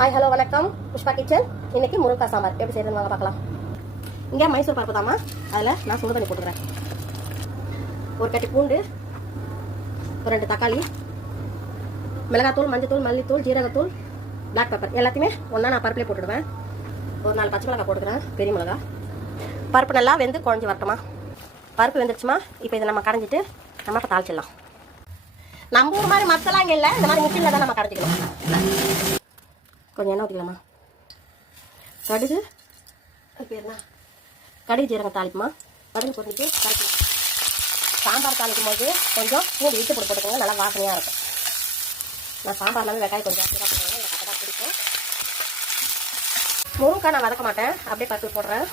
Hi hello வணக்கம், Pushpa kitchen. இன்னைக்கு முருங்கைக்காய் சாம்பார் எப்படி செய்யறதுன்னு வாங்க பார்க்கலாம். இங்கே மைசூர் பருப்பு தாமா, அதில் நான் சுடு தண்ணி போட்டுக்கிறேன். ஒரு கட்டி பூண்டு, ஒரு 2 தக்காளி, மிளகாத்தூள், மஞ்சத்தூள், மல்லித்தூள், ஜீரகத்தூள், பிளாக் பெப்பர் எல்லாத்தையுமே ஒன்றா நான் பருப்புலேயே போட்டுடுவேன். ஒரு 4 பச்சை மிளகாய் போட்டுக்கிறேன், பெரிய மிளகா. பருப்பு நல்லா வெந்து குழஞ்சி வரட்டுமா. பருப்பு வெந்துருச்சுமா. இப்போ இதை நம்ம கடைஞ்சிட்டு நம்ம இப்போ தாளிச்சிடலாம். நம்ம ஊர் மாதிரி மசாலா இங்கே இல்லை, இந்த மாதிரி மிஷினில் தான் நம்ம கடைச்சிக்கணும். கொஞ்சம் எண்ணெய் ஊற்றிக்கலாமா. கடுகு கடுகு ஜீரகம் தாளிக்குமா. கடுகு போட்டுட்டு கரைக்கலாம். சாம்பார் தாளிக்கும் போது கொஞ்சம் பூண்டு இட்டு போட்டுக்கோங்க, நல்லா வாசனையாக இருக்கும். நான் சாம்பார்லாம் வெங்காயம் கொஞ்சம் போடுவேன், எனக்கு அப்போ தான் பிடிக்கும். முருங்கைக்காய் நான் வதக்க மாட்டேன், அப்படியே பருப்பு போடுறேன்.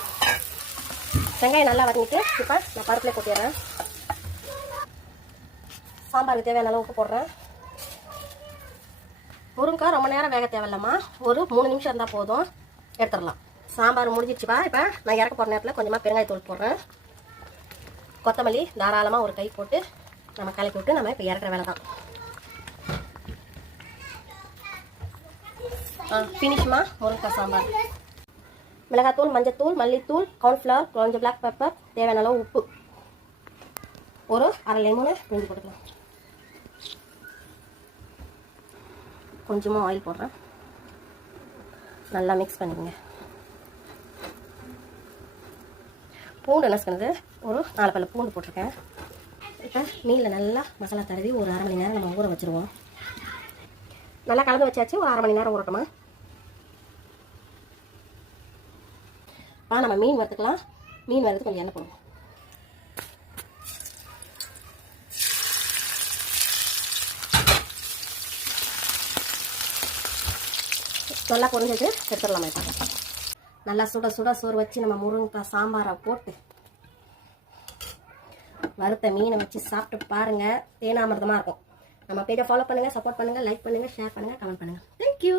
வெங்காயம் நல்லா வதங்கிட்டு இப்போ நான் பருப்புலேயே கொட்டிடுறேன். சாம்பாருக்கு தேவையான அளவு உப்பு போடுறேன். முருங்கைக்காய் ரொம்ப நேரம் வேக தேவையில்லம்மா, ஒரு 3 நிமிஷம் இருந்தால் போதும், எடுத்துடலாம். சாம்பார் முடிஞ்சிடுச்சுப்பா. இப்போ நான் இறக்க போகிற நேரத்தில் கொஞ்சமாக பெருங்காயத்தூள் போடுறேன். கொத்தமல்லி தாராளமாக ஒரு கை போட்டு நம்ம கலக்கி விட்டு நம்ம இப்போ இறக்குற வேலை தான். ஃபினிஷ்மா முருங்கைக்காய் சாம்பார். மிளகாத்தூள், மஞ்சத்தூள், மல்லித்தூள், கார்ன்ஃப்ளவர், கொஞ்சம் பிளாக் பெப்பர், தேவையான அளவு உப்பு, ஒரு 1/2 லெமனை பிழிஞ்சு போட்டுக்கலாம். கொஞ்சமாக ஆயில் போடுறேன், நல்லா மிக்ஸ் பண்ணிக்கோங்க. பூண்டு நசுக்கிறது ஒரு 4 பல்லு பூண்டு போட்டிருக்கேன். இப்போ மீனில் நல்லா மசாலா தடவி ஒரு 1/2 மணி நேரம் நம்ம ஊற வச்சுருவோம். நல்லா கலந்து வச்சாச்சு, ஒரு 1/2 மணி நேரம் ஊறட்டுமா. நம்ம மீன் வறுத்துக்கலாம். மீன் வறுத்து கொஞ்சம் எண்ணெய் போடுவோம். நல்லா பொரிஞ்சது எடுத்துடலாமா. இப்போ நல்லா சுட சுட சோறு வச்சு நம்ம முருங்கைக்காய் சாம்பாரை போட்டு வறுத்த மீனை வச்சு சாப்பிட்டு பாருங்கள், தேனாமிர்தமாக இருக்கும். நம்ம பேஜை ஃபாலோ பண்ணுங்கள், சப்போர்ட் பண்ணுங்கள், லைக் பண்ணுங்கள், ஷேர் பண்ணுங்கள், கமெண்ட் பண்ணுங்கள். தேங்க்யூ.